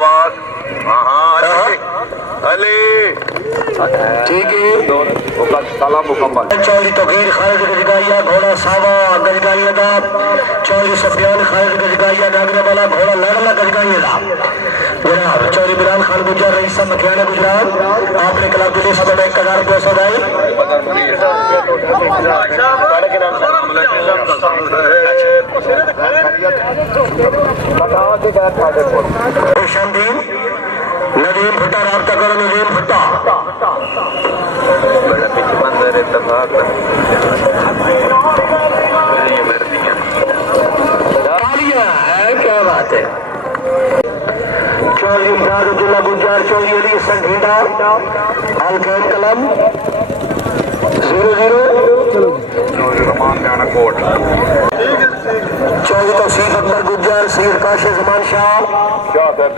शाबाश। अली ठीक है साला मुकम्मल। चौधरी तौकीर खालिद गजगाइया घोड़ा सावा गजगाइया का, चौधरी सफियान खालिद गजगाइया नागरे वाला घोड़ा लड़ला गजगाइया का जनाब। चौधरी बिलाल खान गुजर रईस मखियाना गुजरात आपने क्लब के लिए सब 1000 रुपये सदाई। नदीम भुट्टा राब्ता करो, नदीम भुट्टा बड़ा पीछे मंदिर इत्तेफाक है। क्या बात है। चौधरी इमदादुल्लाह गुजर, चौधरी अली संघेड़ा अलकैम कलम 00 कोट। चौधरी तौसीफ अकबर गुजर, सैयद काशिफ जमान शाह।